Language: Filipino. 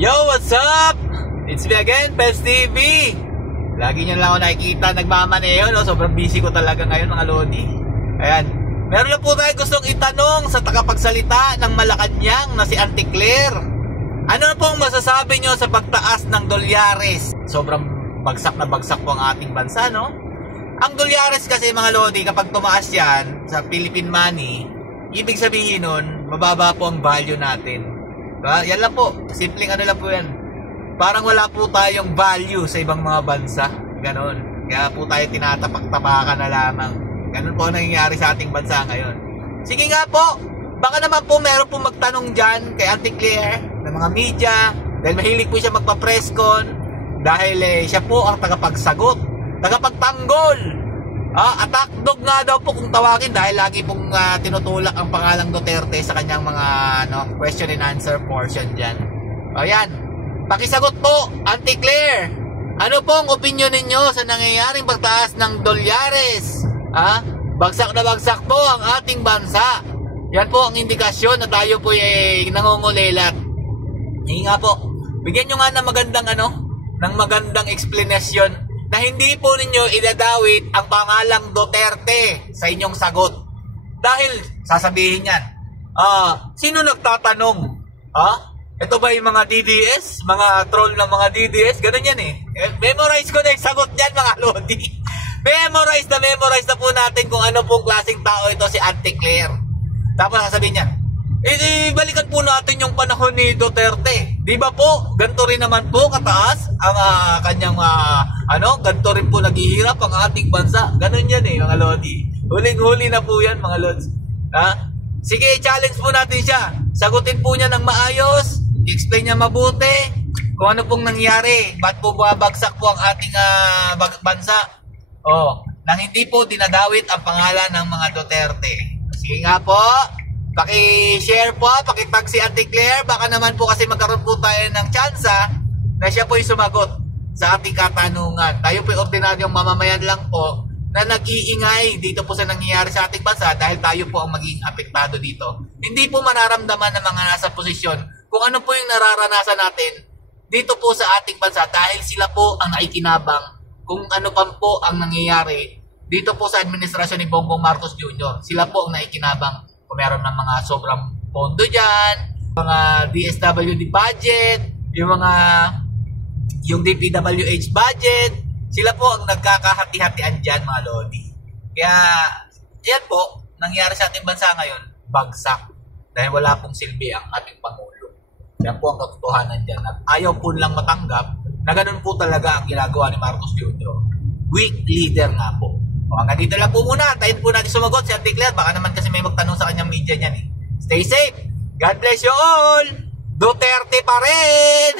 Yo, what's up? It's me again, Pes TV. Lagi nyo lang ako nakikita nagmamaneho, no? Sobrang busy ko talaga ngayon, mga lodi. Ayan, meron lang po tayo gustong itanong sa tagapagsalita ng Malacanang na si Auntie Claire. Ano na pong masasabi nyo sa pagtaas ng dolyares? Sobrang bagsak na bagsak po ang ating bansa, no? Ang dolyares kasi, mga lodi, kapag tumaas yan sa Philippine money, ibig sabihin nun, mababa po ang value natin. Diba? Yan lang po. Simpleng ano lang po yan. Parang wala po tayong value sa ibang mga bansa. Ganon. Kaya po tayo tinatapak-tapakan na lamang. Ganon po ang nangyayari sa ating bansa ngayon. Sige nga po. Baka naman po meron po magtanong dyan kay Auntie Claire ng mga media. Dahil mahilig po siya magpa-presscon. Dahil siya po ang tagapagsagot. Tagapagtanggol. Attack dog nga daw po kung tawagin dahil lagi pong tinutulak ang pangalang Duterte sa kanyang mga question and answer portion dyan. Ayan, pakisagot po, Auntie Claire. Ano pong opinion ninyo sa nangyayaring pagtaas ng dolyares? Bagsak na bagsak po ang ating bansa. Yan po ang indikasyon na tayo po ay nangungulilat. Hindi nga po, bigyan nyo nga ng magandang explanation na hindi po ninyo idadawit ang pangalang Duterte sa inyong sagot. Dahil, sasabihin yan, sino nagtatanong? Ito ba yung mga DDS? Mga troll ng mga DDS? Ganun yan eh. Memorize ko na yung sagot yan, mga lodi. Memorize na po natin kung ano pong klaseng tao ito si Auntie Claire. Tapos sasabihin yan, balikan po natin yung panahon ni Duterte. Di ba po? Ganito rin naman po kataas ang kanyang ganito rin po naghihirap ang ating bansa. Ganun yan eh, mga lodi. Huling-huli na po yan, mga lods. Sige, challenge po natin siya. Sagutin po niya ng maayos. I-explain niya mabuti kung ano pong nangyari. Ba't po babagsak po ang ating bansa? Nang hindi po dinadawit ang pangalan ng mga Duterte. Sige nga po. Paki-share po, paki-tag si Auntie Claire. Baka naman po kasi magkaroon po tayo ng tsansa na siya po yung sumagot sa ating katanungan. Tayo po yung ordinaryong mamamayan lang po na nag-iingay dito po sa nangyayari sa ating bansa dahil tayo po ang magiging apektado dito. Hindi po manaramdaman ng mga nasa posisyon kung ano po yung nararanasan natin dito po sa ating bansa dahil sila po ang naikinabang kung ano pa po ang nangyayari dito po sa administrasyon ni Bongbong Marcos Jr. Sila po ang naikinabang. Kung meron ng mga sobrang pondo dyan, mga DSWD budget, yung DPWH budget, sila po ang nagkakahati-hatian dyan, mga lodi. Kaya, yan po, nangyari sa ating bansa ngayon, bagsak. Dahil wala pong silbi ang ating Pangulo. Yan po ang katotohanan dyan. At ayaw po lang matanggap na ganun po talaga ang ginagawa ni Marcos Jr. Weak leader nga po. Hanggang dito lang po muna. Tayo po natin sumagot si Auntie Claire. Baka naman kasi may magtanong sa kanyang media niyan eh. Stay safe. God bless you all. Duterte pa rin.